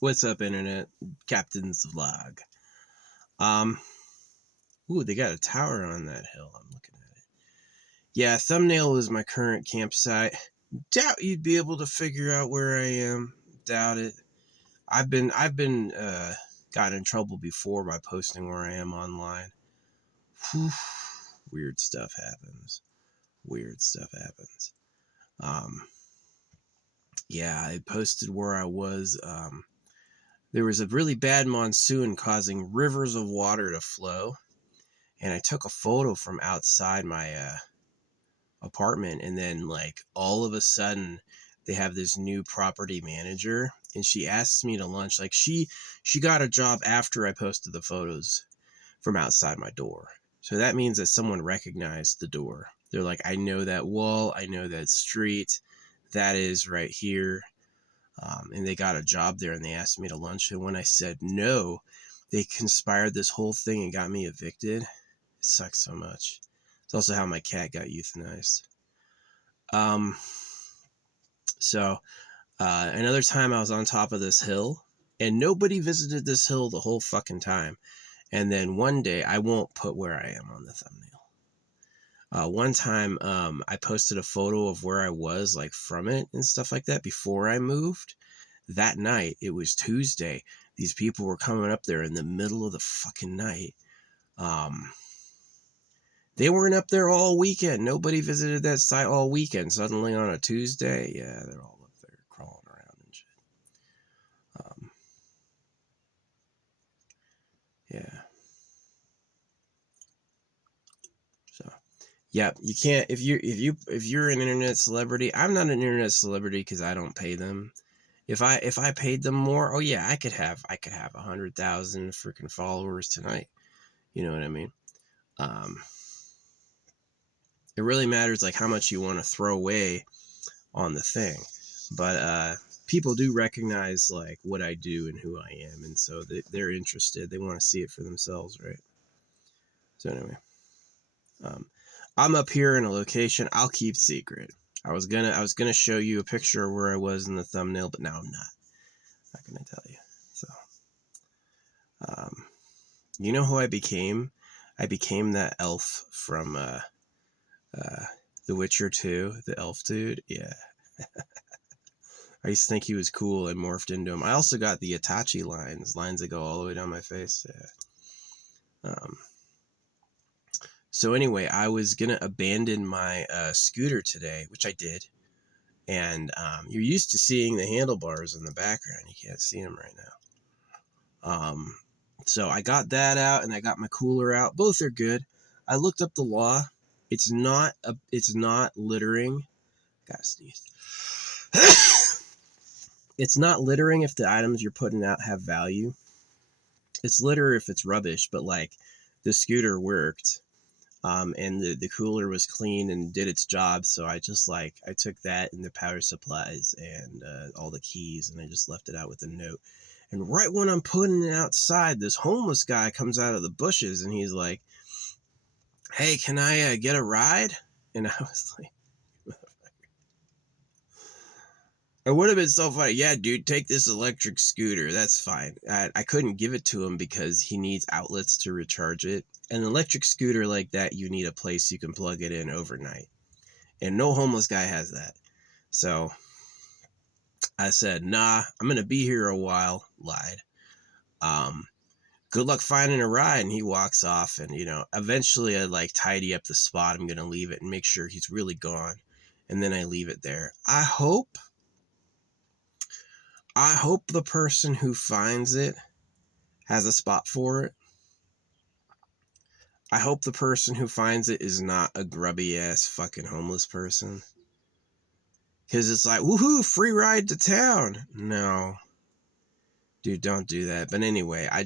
What's up, internet? Captain's vlog. Um, ooh, they got a tower on that hill. I'm looking at it. Yeah, Thumbnail is my current campsite. Doubt you'd be able to figure out where I am. Doubt it. I've been got in trouble before by posting where I am online. Whew. Weird stuff happens. Weird stuff happens. Um, yeah, I posted where I was. There was a really bad monsoon causing rivers of water to flow. And I took a photo from outside my apartment, and then like all of a sudden they have this new property manager, and she asks me to lunch. Like she got a job after I posted the photos from outside my door. So that means that someone recognized the door. They're like, I know that wall, I know that street, that is right here. And they got a job there, and they asked me to lunch. And when I said no, they conspired this whole thing and got me evicted. It sucks so much. It's also how my cat got euthanized. Um, so another time I was on top of this hill, and nobody visited this hill the whole fucking time. And then one day, I won't put where I am on the thumbnail. One time, I posted a photo of where I was, like from it and stuff like that before I moved. That night, it was Tuesday. These people were coming up there in the middle of the fucking night. They weren't up there all weekend. Nobody visited that site all weekend. Suddenly on a Tuesday, yeah, they're all up there crawling around and shit. Yeah. So, yeah, you can't if you're an internet celebrity. I'm not an internet celebrity because I don't pay them. If I paid them more, oh yeah, I could have 100,000 freaking followers tonight. You know what I mean? Um, it really matters like how much you want to throw away on the thing. But people do recognize like what I do and who I am, and so they're interested. They want to see it for themselves, right? So anyway, um, I'm up here in a location I'll keep secret. I was gonna show you a picture of where I was in the thumbnail, but now I'm not gonna tell you. So, um, you know who I became? I became that elf from The Witcher 2, the elf dude. Yeah. I used to think he was cool and morphed into him. I also got the Itachi lines that go all the way down my face. Yeah. So anyway, I was gonna abandon my scooter today, which I did. And you're used to seeing the handlebars in the background. You can't see them right now. So I got that out, and I got my cooler out. Both are good. I looked up the law. It's not littering. Gotta sneeze. It's not littering if the items you're putting out have value. It's litter if it's rubbish, but like the scooter worked, and the cooler was clean and did its job. So I just I took that and the power supplies and all the keys, and I just left it out with a note. And right when I'm putting it outside, this homeless guy comes out of the bushes, and he's like, "Hey, can I get a ride?" And I was like, it would have been so funny. Yeah, dude, take this electric scooter. That's fine. I couldn't give it to him because he needs outlets to recharge it. An electric scooter like that, you need a place you can plug it in overnight. And no homeless guy has that. So I said, nah, I'm going to be here a while. Lied. Good luck finding a ride. And he walks off. And, eventually I tidy up the spot. I'm going to leave it and make sure he's really gone. And then I leave it there. I hope the person who finds it has a spot for it. I hope the person who finds it is not a grubby ass fucking homeless person. Because it's like, woohoo, free ride to town. No. Dude, don't do that. But anyway, I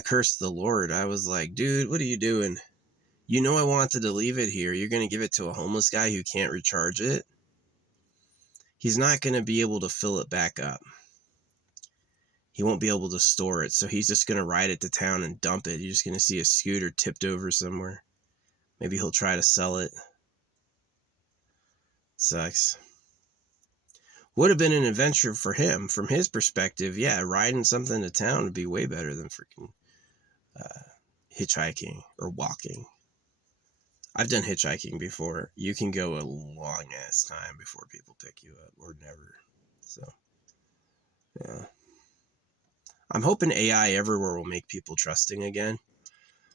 cursed the Lord. I was like, dude, what are you doing? You know I wanted to leave it here. You're going to give it to a homeless guy who can't recharge it? He's not going to be able to fill it back up. He won't be able to store it, so he's just going to ride it to town and dump it. You're just going to see a scooter tipped over somewhere. Maybe he'll try to sell it. Sucks. Would have been an adventure for him. From his perspective, yeah, riding something to town would be way better than freaking hitchhiking or walking. I've done hitchhiking before. You can go a long ass time before people pick you up, or never. So, yeah. I'm hoping AI everywhere will make people trusting again.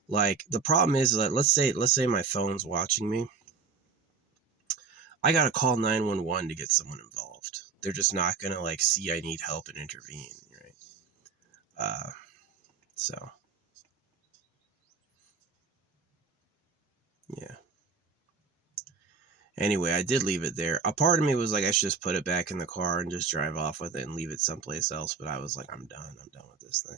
Like, the problem is that let's say my phone's watching me. I gotta call 911 to get someone involved. They're just not gonna like see I need help and intervene, right? So yeah. Anyway, I did leave it there. A part of me was like, I should just put it back in the car and just drive off with it and leave it someplace else. But I was like, I'm done with this thing.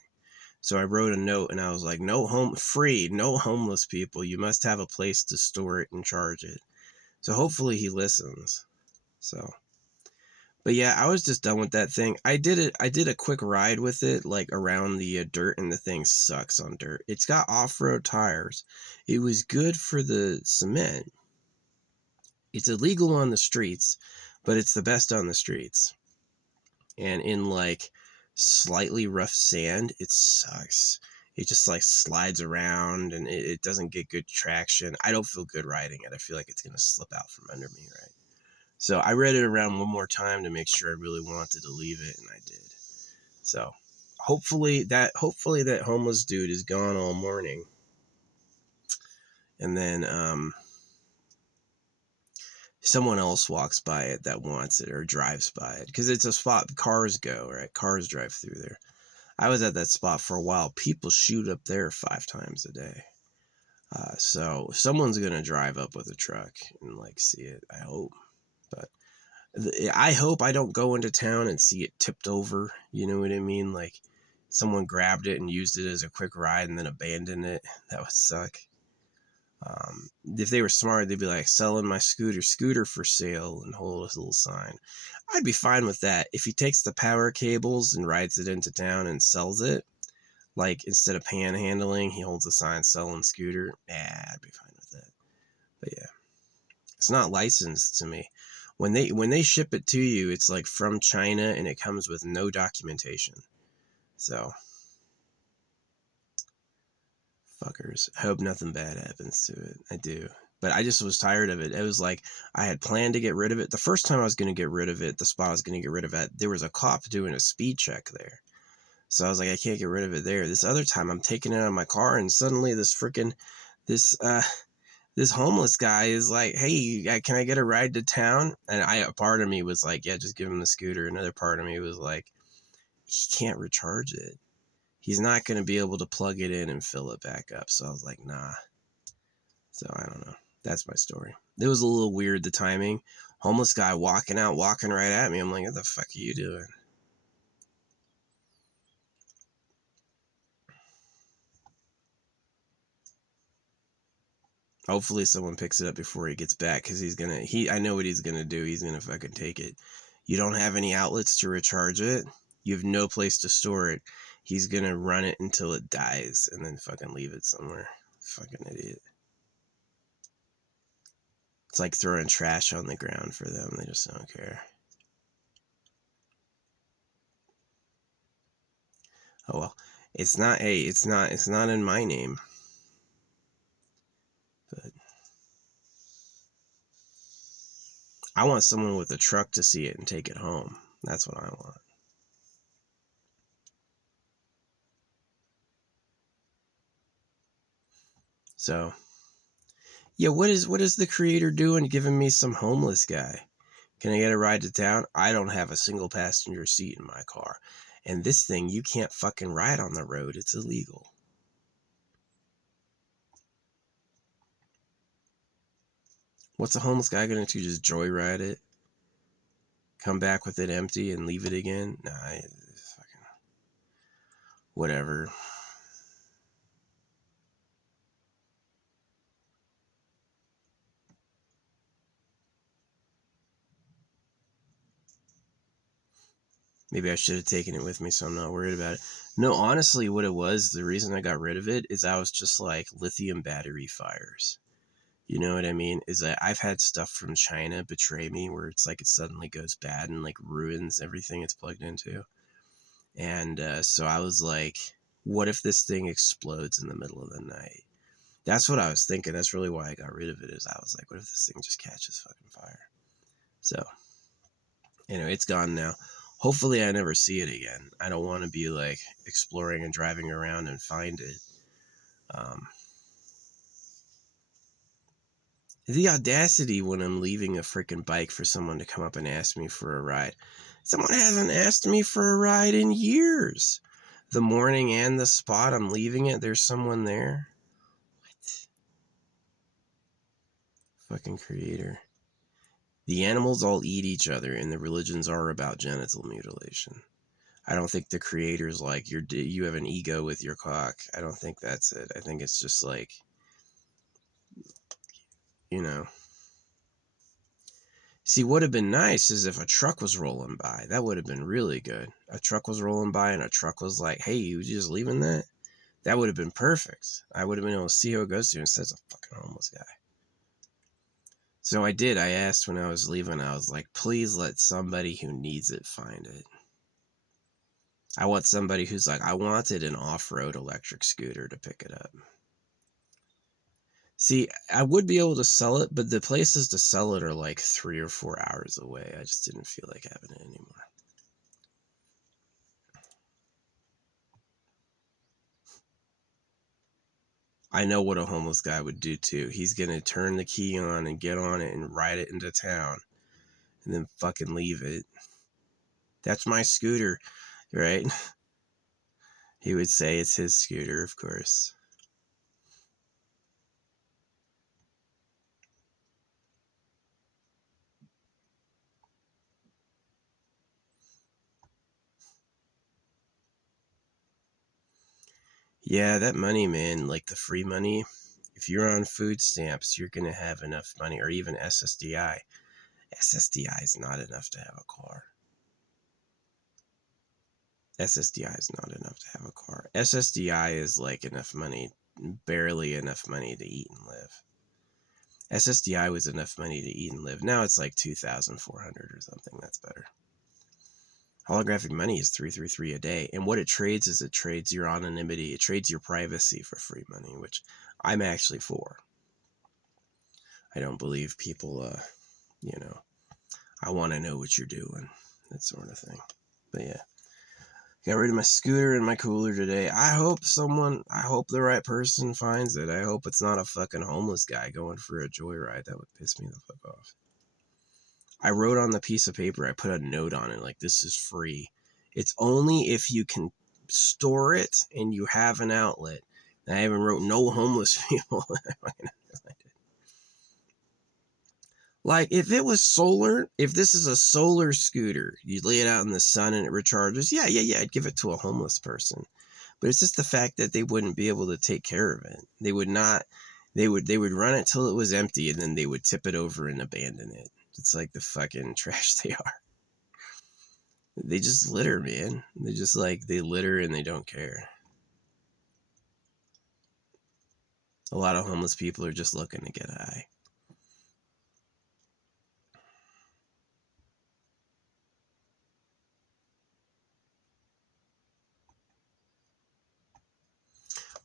So I wrote a note and I was like, no homeless people. You must have a place to store it and charge it. So hopefully he listens. So, but yeah, I was just done with that thing. I did a quick ride with it, like around the dirt, and the thing sucks on dirt. It's got off-road tires. It was good for the cement. It's illegal on the streets, but it's the best on the streets. And in like slightly rough sand, it sucks. It just like slides around and it doesn't get good traction. I don't feel good riding it. I feel like it's going to slip out from under me, right? So I read it around one more time to make sure I really wanted to leave it, and I did. So hopefully that homeless dude is gone all morning. And then someone else walks by it that wants it or drives by it, because it's a spot cars go, right? Cars drive through there. I was at that spot for a while. People shoot up there 5 times a day. So someone's going to drive up with a truck and like see it, I hope. But I hope I don't go into town and see it tipped over. You know what I mean? Like someone grabbed it and used it as a quick ride and then abandoned it. That would suck. If they were smart, they'd be like, selling my scooter for sale, and hold a little sign. I'd be fine with that. If he takes the power cables and rides it into town and sells it, like instead of panhandling, he holds a sign selling scooter. Yeah, I'd be fine with that. But yeah, it's not licensed to me. When they ship it to you, it's like from China and it comes with no documentation. So fuckers. I hope nothing bad happens to it. I do. But I just was tired of it. It was like I had planned to get rid of it. The first time I was going to get rid of it, the spot I was going to get rid of it, there was a cop doing a speed check there. So I was like, I can't get rid of it there. This other time I'm taking it out of my car and suddenly this homeless guy is like, hey, can I get a ride to town? And a part of me was like, yeah, just give him the scooter. Another part of me was like, he can't recharge it. He's not going to be able to plug it in and fill it back up. So I was like, nah. So I don't know. That's my story. It was a little weird, the timing. Homeless guy walking right at me. I'm like, what the fuck are you doing? Hopefully someone picks it up before he gets back, because I know what he's gonna do. He's gonna fucking take it. You don't have any outlets to recharge it. You have no place to store it. He's gonna run it until it dies and then fucking leave it somewhere. Fucking idiot. It's like throwing trash on the ground for them. They just don't care. Oh well. It's not in my name. But I want someone with a truck to see it and take it home. That's what I want. So, yeah, what is the creator doing giving me some homeless guy? Can I get a ride to town? I don't have a single passenger seat in my car. And this thing, you can't fucking ride on the road. It's illegal. What's a homeless guy going to do? Just joyride it? Come back with it empty and leave it again? Nah, fucking whatever. Maybe I should have taken it with me so I'm not worried about it. No, honestly, what it was, the reason I got rid of it is I was just like, lithium battery fires. You know what I mean? Is that I've had stuff from China betray me where it's like it suddenly goes bad and like ruins everything it's plugged into. And so I was like, what if this thing explodes in the middle of the night? That's what I was thinking. That's really why I got rid of it. Is I was like, what if this thing just catches fucking fire? So, anyway, it's gone now. Hopefully I never see it again. I don't want to be like exploring and driving around and find it. The audacity when I'm leaving a freaking bike for someone to come up and ask me for a ride. Someone hasn't asked me for a ride in years. The morning and the spot I'm leaving it, there's someone there. What? Fucking creator. The animals all eat each other and the religions are about genital mutilation. I don't think the creator's like, you have an ego with your cock. I don't think that's it. I think it's just like, you know. See, what would have been nice is if a truck was rolling by. That would have been really good. A truck was rolling by and a truck was like, hey, you just leaving that? That would have been perfect. I would have been able to see how it goes through instead of a fucking homeless guy. So I did. I asked when I was leaving, I was like, please let somebody who needs it find it. I want somebody who's like, I wanted an off-road electric scooter to pick it up. See, I would be able to sell it, but the places to sell it are like 3 or 4 hours away. I just didn't feel like having it anymore. I know what a homeless guy would do too. He's going to turn the key on and get on it and ride it into town and then fucking leave it. That's my scooter, right? He would say it's his scooter, of course. Yeah, that money, man, like the free money, if you're on food stamps, you're going to have enough money, or even SSDI. SSDI is not enough to have a car. SSDI is not enough to have a car. SSDI is like enough money, barely enough money to eat and live. SSDI was enough money to eat and live. Now it's like 2,400 or something. That's better. Holographic money is 333 a day. And what it trades is it trades your anonymity. It trades your privacy for free money, which I'm actually for. I don't believe people, I want to know what you're doing. That sort of thing. But yeah. Got rid of my scooter and my cooler today. I hope the right person finds it. I hope it's not a fucking homeless guy going for a joyride. That would piss me the fuck off. I wrote on the piece of paper, I put a note on it like, this is free. It's only if you can store it and you have an outlet. And I even wrote no homeless people. Like, if it was solar, if this is a solar scooter, you lay it out in the sun and it recharges, yeah, I'd give it to a homeless person. But it's just the fact that they wouldn't be able to take care of it. They would not, they would run it till it was empty and then they would tip it over and abandon it. It's like the fucking trash they are. They just litter, man. They just like, they litter and they don't care. A lot of homeless people are just looking to get high.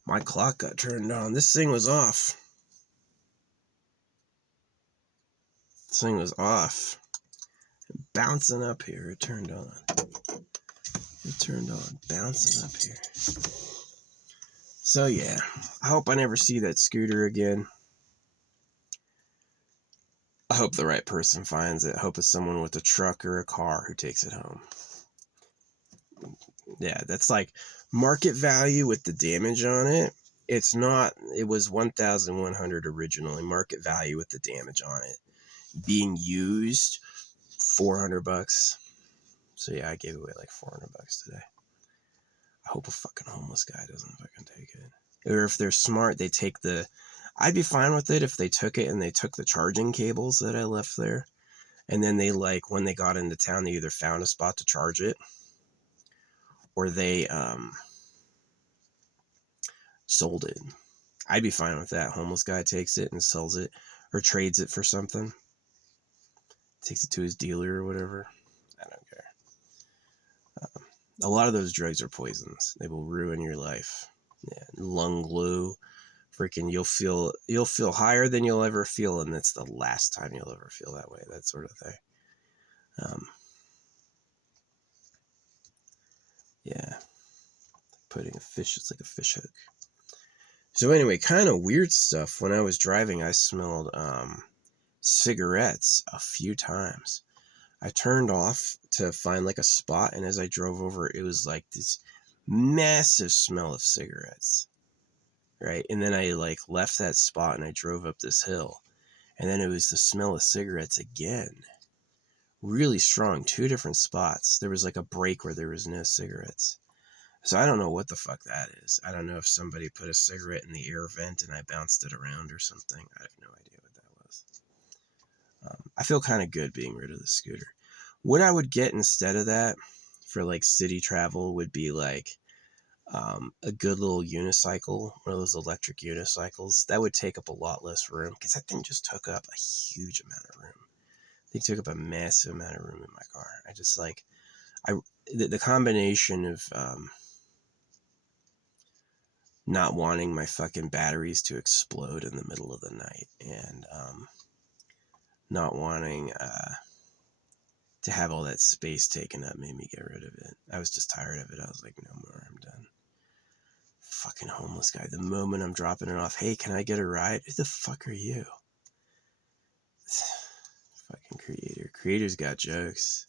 My clock got turned on. This thing was off. This thing was off. Bouncing up here. It turned on. Bouncing up here. So yeah, I hope I never see that scooter again. I hope the right person finds it. I hope it's someone with a truck or a car who takes it home. Yeah, that's like market value with the damage on it. It's not, it was 1,100 originally, market value with the damage on it. Being used, $400. So yeah, I gave away like $400 today. I hope a fucking homeless guy doesn't fucking take it. Or if they're smart, they take I'd be fine with it if they took it and they took the charging cables that I left there. And then they, like, when they got into town, they either found a spot to charge it or they sold it. I'd be fine with that. Homeless guy takes it and sells it or trades it for something. Takes it to his dealer or whatever. I don't care. A lot of those drugs are poisons. They will ruin your life. Yeah, lung glue. Freaking, you'll feel higher than you'll ever feel, and that's the last time you'll ever feel that way. That sort of thing. Yeah. Putting a fish, it's like a fish hook. So anyway, kind of weird stuff. When I was driving, I smelled cigarettes a few times. I turned off to find like a spot, and as I drove over, it was like this massive smell of cigarettes, right? And then I like left that spot and I drove up this hill, and then it was the smell of cigarettes again. Really strong, 2 different spots. There was like a break where there was no cigarettes. So I don't know what the fuck that is. I don't know if somebody put a cigarette in the air vent and I bounced it around or something. I have no idea what that was. I feel kind of good being rid of the scooter. What I would get instead of that for like city travel would be like a good little unicycle, one of those electric unicycles. That would take up a lot less room because that thing just took up a huge amount of room. They took up a massive amount of room in my car. I just like, the combination of not wanting my fucking batteries to explode in the middle of the night and not wanting to have all that space taken up made me get rid of it. I was just tired of it. I was like, no more, I'm done. Fucking homeless guy. The moment I'm dropping it off, hey, can I get a ride? Who the fuck are you? Fucking creator. Creator's got jokes.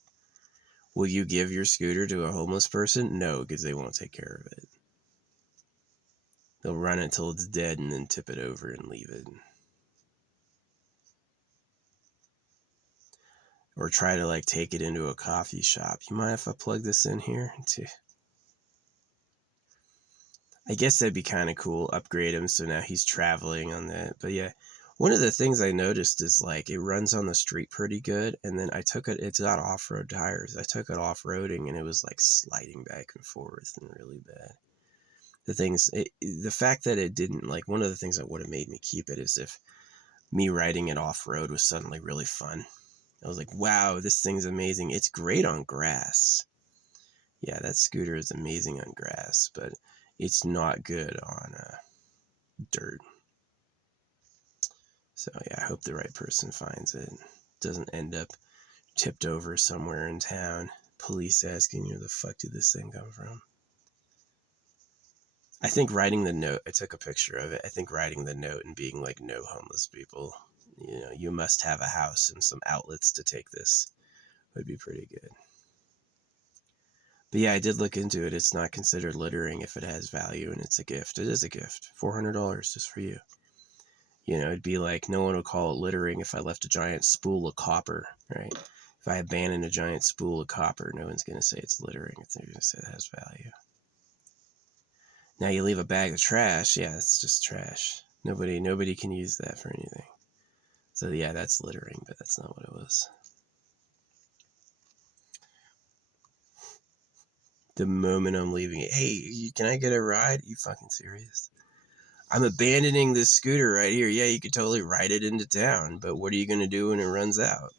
Will you give your scooter to a homeless person? No, because they won't take care of it. They'll run it till it's dead and then tip it over and leave it. Or try to like take it into a coffee shop. You mind if I plug this in here? I guess that'd be kind of cool. Upgrade him so now he's traveling on that. But yeah, one of the things I noticed is like it runs on the street pretty good. And then I took it, it's got off-road tires. I took it off-roading and it was like sliding back and forth and really bad. The fact that it didn't, like, one of the things that would have made me keep it is if me riding it off-road was suddenly really fun. I was like, wow, this thing's amazing. It's great on grass. Yeah, that scooter is amazing on grass, but it's not good on dirt. So yeah, I hope the right person finds it. Doesn't end up tipped over somewhere in town. Police asking you, where the fuck did this thing come from? I think writing the note, I took a picture of it. I think writing the note and being like, no homeless people, you know, you must have a house and some outlets to take this would be pretty good. But yeah, I did look into it. It's not considered littering if it has value and it's a gift. It is a gift. $400 just for you. You know, it'd be like no one would call it littering if I left a giant spool of copper, right? If I abandoned a giant spool of copper, no one's going to say it's littering. They're going to say it has value. Now you leave a bag of trash, yeah, it's just trash. Nobody can use that for anything. So yeah, that's littering, but that's not what it was. The moment I'm leaving it, hey, can I get a ride? Are you fucking serious? I'm abandoning this scooter right here. Yeah, you could totally ride it into town, but what are you going to do when it runs out?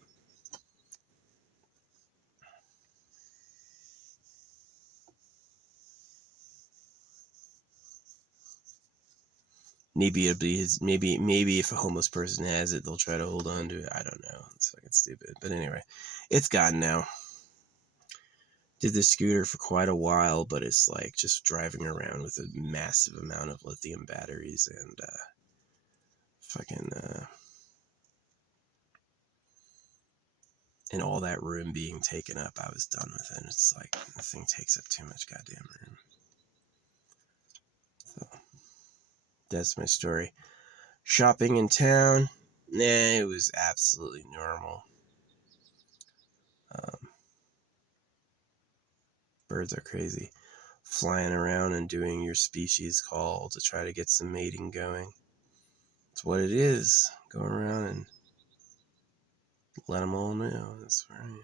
Maybe it'll be his. Maybe if a homeless person has it, they'll try to hold on to it. I don't know. It's fucking stupid. But anyway, it's gone now. Did the scooter for quite a while, but it's like just driving around with a massive amount of lithium batteries and and all that room being taken up. I was done with it. It's like the thing takes up too much goddamn room. So that's my story. Shopping in town, nah, it was absolutely normal. Birds are crazy. Flying around and doing your species call to try to get some mating going. It's what it is. Go around and let them all know that's where I am.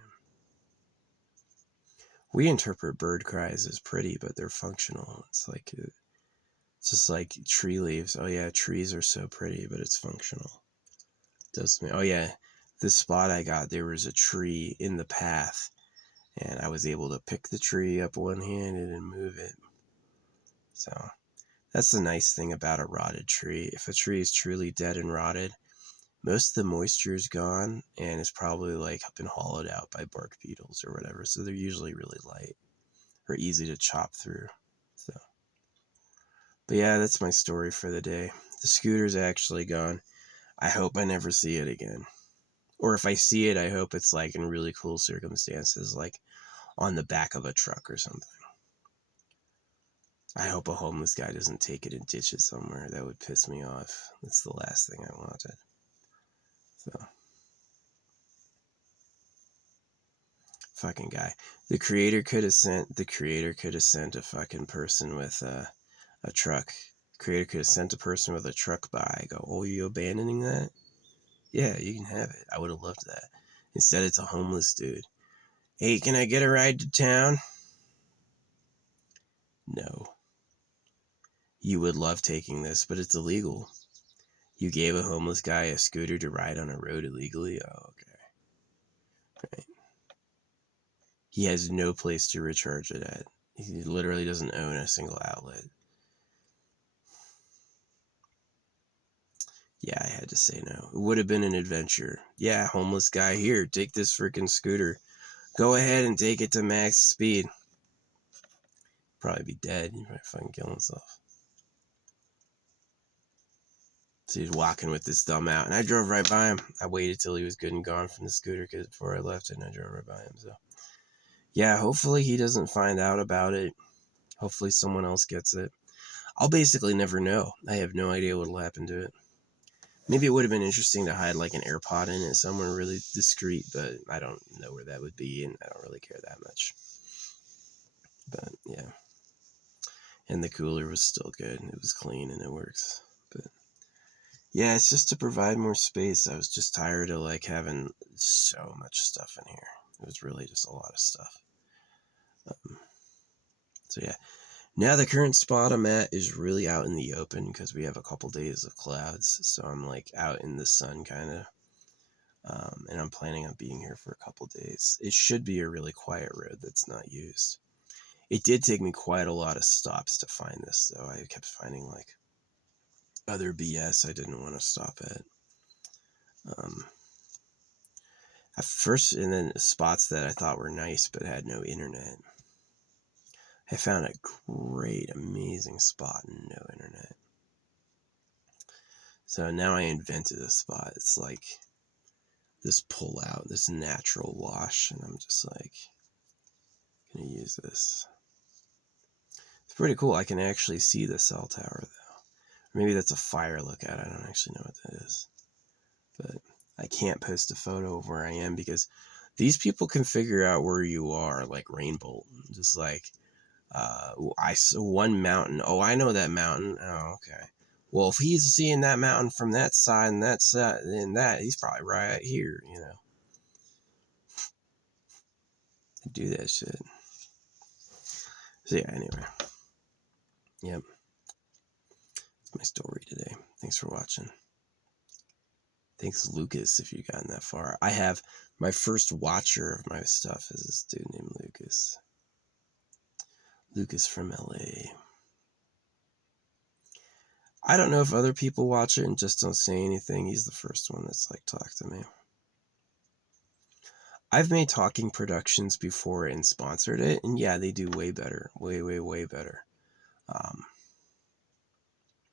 We interpret bird cries as pretty, but they're functional. It's like Just like tree leaves. Oh yeah, trees are so pretty, but it's functional. Does me. Oh yeah, this spot I got, there was a tree in the path, and I was able to pick the tree up one-handed and move it. So that's the nice thing about a rotted tree. If a tree is truly dead and rotted, most of the moisture is gone, and it's probably like been hollowed out by bark beetles or whatever. So they're usually really light or easy to chop through. So, but yeah, that's my story for the day. The scooter's actually gone. I hope I never see it again. Or if I see it, I hope it's like in really cool circumstances, like on the back of a truck or something. I hope a homeless guy doesn't take it and ditch it somewhere. That would piss me off. That's the last thing I wanted. So, fucking guy. The creator could have sent a fucking person with a truck. The creator could have sent a person with a truck by. I go, oh, you abandoning that? Yeah, you can have it. I would have loved that. Instead, it's a homeless dude. Hey, can I get a ride to town? No. You would love taking this, but it's illegal. You gave a homeless guy a scooter to ride on a road illegally? Oh, okay. Right. He has no place to recharge it at. He literally doesn't own a single outlet. Yeah, I had to say no. It would have been an adventure. Yeah, homeless guy, here, take this freaking scooter. Go ahead and take it to max speed. Probably be dead. He'd probably fucking kill himself. So he's walking with this thumb out, and I drove right by him. I waited till he was good and gone from the scooter before I left, and I drove right by him. So, yeah, hopefully he doesn't find out about it. Hopefully someone else gets it. I'll basically never know. I have no idea what'll happen to it. Maybe it would have been interesting to hide like an AirPod in it somewhere really discreet, but I don't know where that would be, and I don't really care that much. But yeah. And the cooler was still good. It was clean and it works. But yeah, it's just to provide more space. I was just tired of like having so much stuff in here. It was really just a lot of stuff. So yeah. Now the current spot I'm at is really out in the open because we have a couple days of clouds. So I'm like out in the sun kind of. And I'm planning on being here for a couple days. It should be a really quiet road that's not used. It did take me quite a lot of stops to find this, though. I kept finding like other BS I didn't want to stop at. At first, and then spots that I thought were nice but had no internet. I found a great, amazing spot and no internet. So now I invented a spot. It's like this pull out, this natural wash, and I'm just like gonna use this. It's pretty cool. I can actually see the cell tower though. Maybe that's a fire lookout. I don't actually know what that is. But I can't post a photo of where I am because these people can figure out where you are, like Rainbolt. Just like, I saw one mountain. Oh, I know that mountain. Oh, okay. Well, if he's seeing that mountain from that side and that side, then he's probably right here, you know. I do that shit. So yeah, anyway. Yep. That's my story today. Thanks for watching. Thanks, Lucas, if you've gotten that far. I have my first watcher of my stuff is this dude named Lucas. Lucas from LA. I don't know if other people watch it and just don't say anything. He's the first one that's like talked to me. I've made talking productions before and sponsored it, and yeah, they do way better. Way better.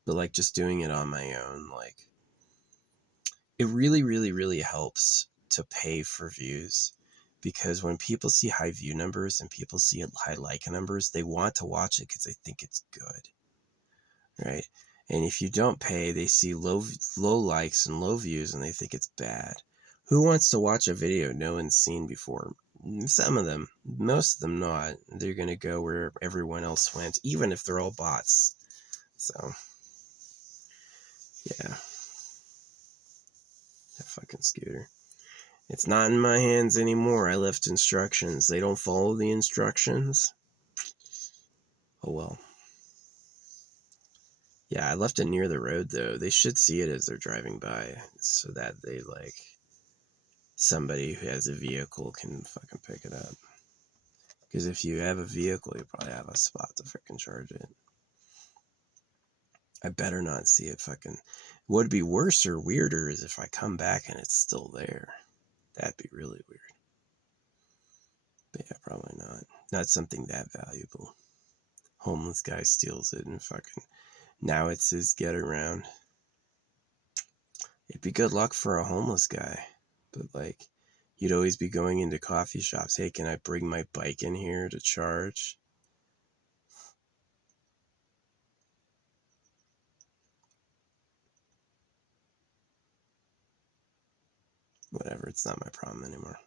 But like just doing it on my own, like it really helps to pay for views, because when people see high view numbers and people see high like numbers, they want to watch it because they think it's good, right? And if you don't pay, they see low likes and low views and they think it's bad. Who wants to watch a video no one's seen before? Some of them, most of them not. They're gonna go where everyone else went, even if they're all bots. So yeah, that fucking scooter. It's not in my hands anymore. I left instructions. They don't follow the instructions. Oh well. Yeah, I left it near the road though. They should see it as they're driving by so that they like somebody who has a vehicle can fucking pick it up. Because if you have a vehicle, you probably have a spot to freaking charge it. I better not see it fucking. What would be worse or weirder is if I come back and it's still there. That'd be really weird. But yeah, probably not. Not something that valuable. Homeless guy steals it and fucking. Now it says get around. It'd be good luck for a homeless guy. But like, you'd always be going into coffee shops. Hey, can I bring my bike in here to charge? Whatever, it's not my problem anymore.